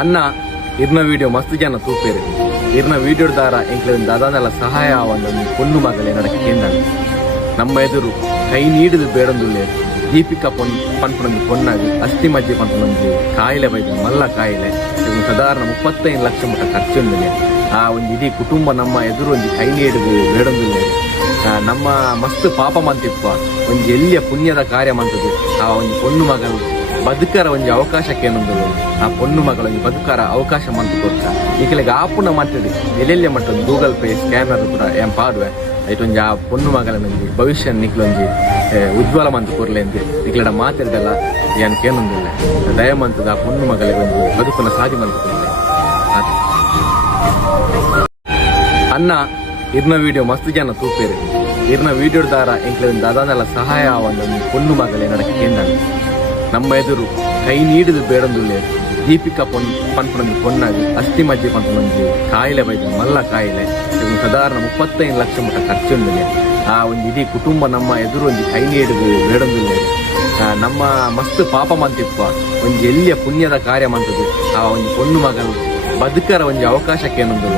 ಅನ್ನ ಇರ್ನ ವಿಡಿಯೋ ಮಸ್ತ್ ಜನ ತೂಪೇರು ಇರ್ನ ವಿಡಿಯೋ ದಾರ ಎಂಕ್ಲಿಂದ ದಾದಾನೆಲ್ಲ ಸಹಾಯ ಆವೊಂದು ಪೊಣ್ಣು ಮಗಳೇ ನಡಕ್ಕೆ ಕೇಂದ್ರ ನಮ್ಮ ಎದುರು ಕೈ ನೀಡಿದು ಬೇಡೊಂದುಲ್ಲೆ ದೀಪಿಕಾ ಪನ್ಪುನೊಂದು ಪೊಣ್ಣಾಗಿ ಅಸ್ಥಿ ಮಜ್ಜೆ ಪನ್ಪುನೊಂದು ಕಾಯಿಲೆ ಬೈದು ಮಲ್ಲ ಕಾಯಿಲೆ ಸಾಧಾರಣ 35 ಲಕ್ಷ ಮಟ್ಟ ಖರ್ಚೊಂದಿದೆ ಆ ಒಂದು ಇಡೀ ಕುಟುಂಬ ನಮ್ಮ ಎದುರು ಒಂದು ಕೈ ನೀಡಿದು ಬೇಡೊಂದುಲ್ಲೆ ನಮ್ಮ ಮಸ್ತ್ ಪಾಪ ಮಂತಿಪ್ಪ ಒಂದು ಎಲ್ಲಿಯ ಪುಣ್ಯದ ಕಾರ್ಯ ಮಂತದ್ದು ಆ ಒಂದು ಪೊಣ್ಣು ಮಗಳು ಬದುಕರ ಒಂದು ಅವಕಾಶಕ್ಕೆ ಏನೊಂದು ಆ ಪೊಣ್ಣು ಮಗಳ ಒಂದು ಬದುಕರ ಅವಕಾಶ ಮಂತು ಕೊಡ್ತ ಈಗಲಿಗೆ ಆಪುನ ಮಾತಾಡಿ ಎಲ್ಲೆಲ್ಲೇ ಮಟ್ಟ ಗೂಗಲ್ ಪೇ ಸ್ಕ್ಯಾನರ್ ಕೂಡ ಏನ್ ಪಾಡುವೆ ಐಟೊಂಜಿ ಆ ಪೊಣ್ಣು ಮಗಳ ನಂಜಿ ಭವಿಷ್ಯ ನಿಕ್ಲೊಂಜಿ ಉಜ್ವಲ ಮಂತು ಕೊರ್ಲೆ ಅಂತ ಈಗಲಡ ಮಾತಾಡಿದಲ್ಲ ಏನ್ ಕೇನೊಂದಿಲ್ಲ ದಯಮಂತದ ಆ ಪೊಣ್ಣು ಮಗಳಿಗೆ ಒಂದು ಬದುಕನ ಸಾಧಿ ಮಂತು ಕೊಡ್ಲೆ ಅನ್ನ ಇರ್ನ ವಿಡಿಯೋ ಮಸ್ತ್ ಜನ ತೂಪೇರು ಇರ್ನ ವಿಡಿಯೋ ದಾರ ಎಂಕ್ಲಿಂದ ದಾದಾನೆಲ್ಲ ಸಹಾಯ ಆವೊಂದು ಪೊಣ್ಣು ಮಗಳೇ ನಡಕ್ಕೆ ಕೇಂದ್ರ ನಮ್ಮ ಎದುರು ಕೈ ನೀಡಿದು ಬೇಡೊಂದುಲ್ಲೆ ದೀಪಿಕಾ ಪನ್ಪುನೊಂದು ಪೊಣ್ಣಾಗಿ ಅಸ್ಥಿ ಮಜ್ಜೆ ಪನ್ಪುನೊಂದು ಕಾಯಿಲೆ ಬೈದು ಮಲ್ಲ ಕಾಯಿಲೆ ಸಾಧಾರಣ 35 ಲಕ್ಷ ಮಟ್ಟ ಖರ್ಚೊಂದಿದೆ ಆ ಒಂದು ಇಡೀ ಕುಟುಂಬ ನಮ್ಮ ಎದುರು ಒಂದು ಕೈ ನೀಡಿದು ಬೇಡೊಂದುಲ್ಲೆ ನಮ್ಮ ಮಸ್ತ್ ಪಾಪ ಮಂತಿಪ್ಪ ಒಂದು ಎಲ್ಲಿಯ ಪುಣ್ಯದ ಕಾರ್ಯ ಮಂತದ್ದು ಆ ಒಂದು ಪೊಣ್ಣು ಮಗಳು ಬದುಕರ ಒಂದು ಅವಕಾಶಕ್ಕೆ ಏನೊಂದು